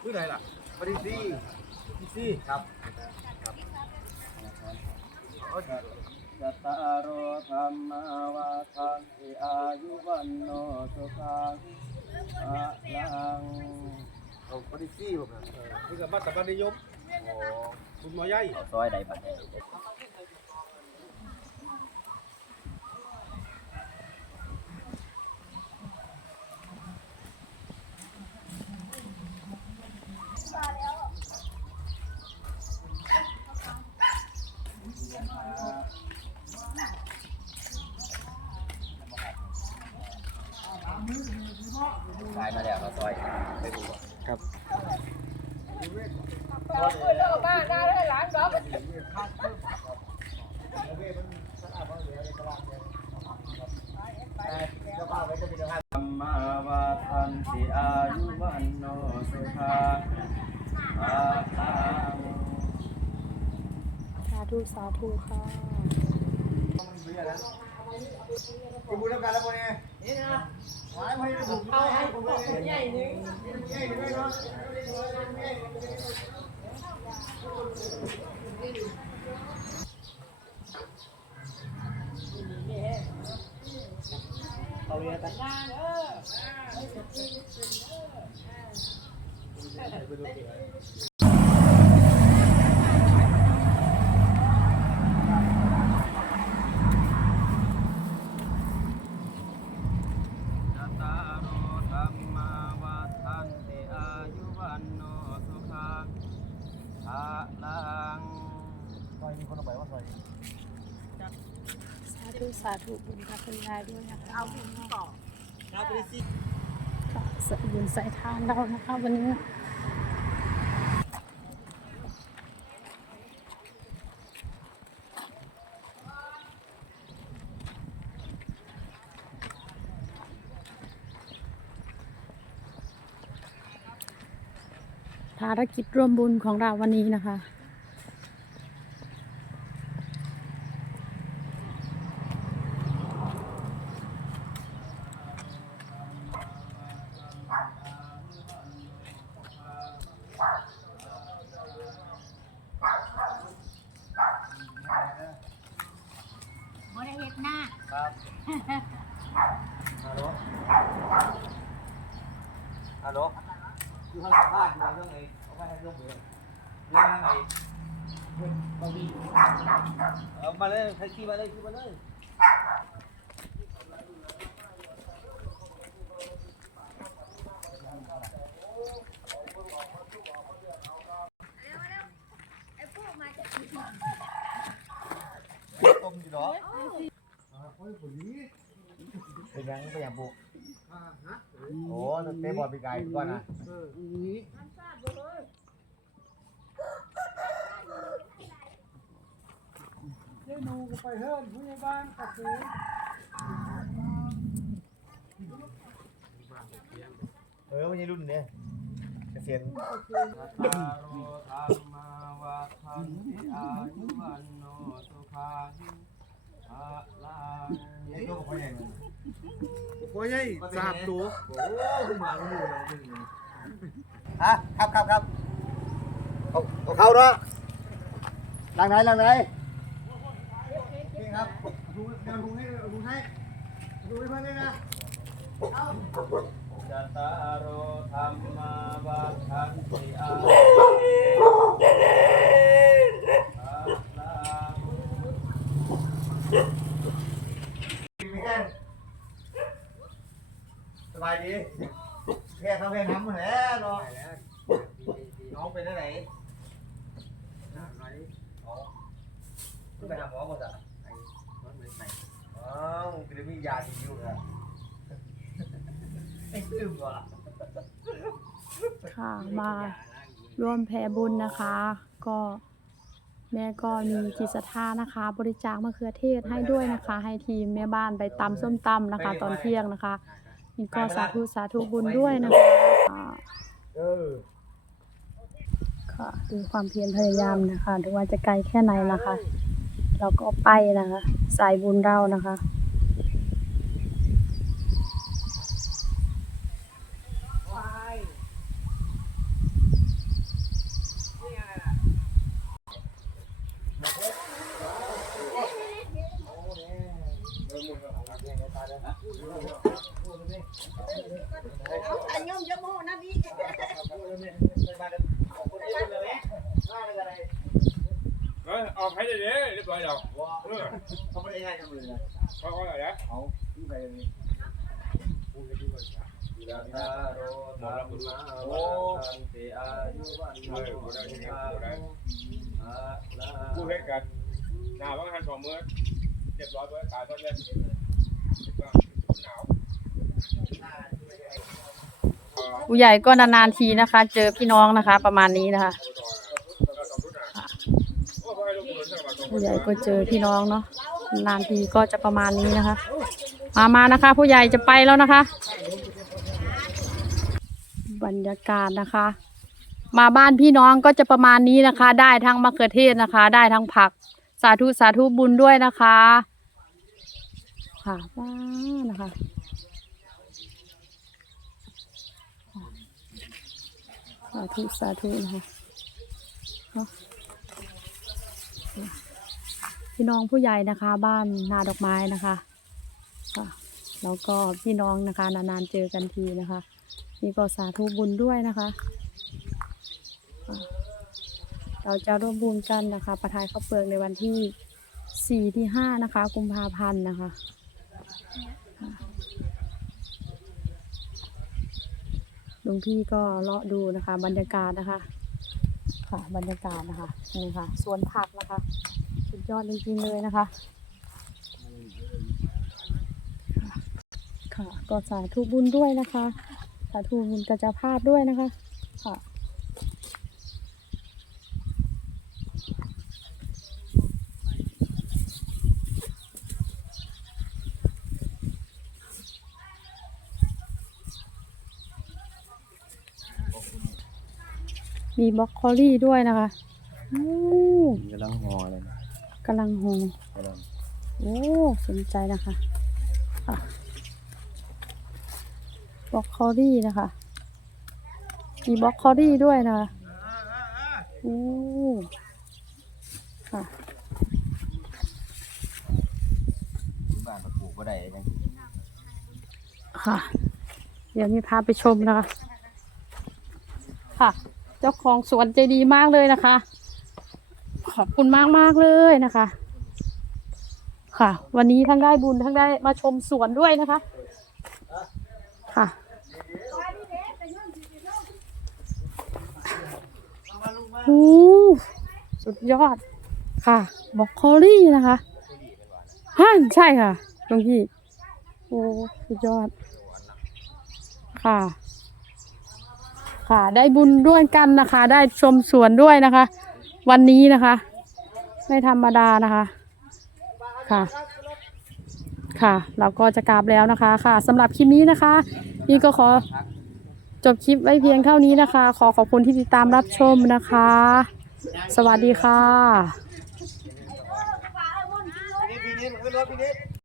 ชื่ออะไรล่ะปริซีปริซีครับจัตตารโอธรรมาวาทันติอายุวันโนสุขังอะลังเอาปริซีผมนะนี่กับบัตรบัตรนิยมคุณหมอใหญ่ซอยใดบัดขายมาแล้วก็ซอยไปดู ครับเราพูดเรื่องบ้านได้เลยหลานบอกว่าธรรมาวาทันติอายุวันโนสุขังอะลังสาธุสาธุค่ะ คุณบุญแล้วกันแล้วคนนี้นี่นะหายไปเลยผมเอาให้ผมเลยใหญ่หนึ่งใหญ่หนึ่งเนาะ จัตตารโอธรรมาวาทันติอายุวันโนสุขังอะลัง ซอยมีคนเอา ไปว่าซอยสาธุสาธุบุญกับคุณยายด้วยนะคะเอาบุญต่อครับริซีก็สบุญใส่ทานเรานะคะวันนี้ภารกิจร่วมบุญของเราวันนี้นะคะ บ่ได้เฮ็ดหน้า ครับ ฮัลโหลฮัลโหลคือเขาสัมภาษณ์อยู่เรื่องไงเขาไม่ให้เรื่องเลยเรื่องอะไรมาดีเอามาเลยใครขี่มาเลยขี่มาเลย ไอ้พวกมาจาก ต้มอยู่เนาะ เป็นยังเป็นยังบุกโอ้เตะบอลไปไกลก่อนนะมันทราบบ่เลยเออวันนี้รุ่นเนี่ยเกษียณจัตตารโอธรรมาวาทันติอายุวันโนสุขังอะลังไอ้ตัวกับพ่อให ญ่พ่อใหญ่สามตัวโอ้มาขึ้นมาแล้วมึงฮะครับครับครับเอาเข้าเนาะหลังไหนหลังไหนนี่ครับดูเดี๋ยวดูให้ดูให้ดูให้เพื่อนด้วยนะจัตตารโอธรรมาวาทันติอายุอะลัง มีแค่สบายดีแค่เขาแค่ทำหมดแล้วเนาะน้องเป็นที่ไหน ไปหาหมอก่อนจ้ะอ้าวคือมียาดีอยู่นะไอ้ลืมว่ะค่ะมา ร่วมแผ่บุญนะคะ ก็แม่ก็มีจิตศรัทธานะคะ บริจาคมะเขือเทศให้ด้วยนะคะ ให้ทีมแม่บ้านไปตำส้มตำนะคะ ตอนเที่ยงนะคะนี่ก็สาธุสาธุบุญด้วยนะคะอ่าเออ ค่ะดูความเพียรพยายามนะคะถึงว่าจะไกลแค่ไหนนะคะ เราก็ไปนะคะ สายบุญเรานะคะอันยมยมโหนะพี่ เฮ้ยออกให้ได้เลยเรียบร้อยแล้วเออเขาไม่ได้ง่ายจังเลยนะเขาเอาอะไรนะเอาที่ไปเลยยัตตาโรธรรมาวทันติอาโอาลาพูดให้กันหนาวว่าหันสองมือเรียบร้อยเพื่อตายตอนแรกนี่หนาวผู้ใหญ่ก็นานๆทีนะคะ เจอพี่น้องนะคะ ประมาณนี้นะคะ ผู้ใหญ่ก็เจอพี่น้องเนาะนานทีก็จะประมาณนี้นะคะ มามานะคะ ผู้ใหญ่จะไปแล้วนะคะ บรรยากาศนะคะ มาบ้านพี่น้องก็จะประมาณนี้นะคะ ได้ทั้งมะเขือเทศนะคะ ได้ทั้งผักสาธุสาธุบุญด้วยนะคะค่ะว้านะคะสาธุสาธุนะคะเนาะ พี่น้องผู้ใหญ่นะคะ บ้านนาดอกไม้นะคะค่ะแล้วก็พี่น้องนะคะ นานๆเจอกันทีนะคะ นี่ก็สาธุบุญด้วยนะคะเราจะร่วมบุญกันนะคะ ประทายข้าวเปลือกในวันที่สี่ที่ห้านะคะ กุมภาพันธ์นะคะลวงพี่ก็เลาะดูนะคะ บรรยากาศนะคะ ค่ะ บรรยากาศนะคะนี่ค่ะสวนผักนะคะสุดยอดจริงๆเลยนะคะค่ะก็สาธุบุญด้วยนะคะสาธุบุญกัจจาภาพด้วยนะคะ ค่ะ มีบล็อกโคลี่ด้วยนะคะอู้กำลังหอเลยกำลังโหกำลังโอ้สนใจนะคะค่ะบล็อกคอรี่นะคะ มีบล็อกคอรี่ด้วยนะคะโอ้ค่ะที่บ้านมาปลูกก็ได้ยังค่ะ เดี๋ยวนี้พาไปชมนะคะ ค่ะเจ้าของสวนใจดีมากเลยนะคะ ขอบคุณมากมากเลยนะคะ ค่ะ วันนี้ทั้งได้บุญทั้งได้มาชมสวนด้วยนะคะ ค่ะโอ้สุดยอดค่ะบอกคอรี่นะคะฮ่นใช่ค่ะหลวงพี่โอ้สุดยอด ค่ะ ค่ะ ได้บุญด้วยกันนะคะ ได้ชมสวนด้วยนะคะ วันนี้นะคะ ไม่ธรรมดานะคะ ค่ะ ค่ะ เราก็จะกราบแล้วนะคะ ค่ะสำหรับคลิปนี้นะคะ นี่ก็ขอจบคลิปไว้เพียงเท่านี้นะคะ ขอขอบคุณที่ติดตามรับชมนะคะ สวัสดีค่ะ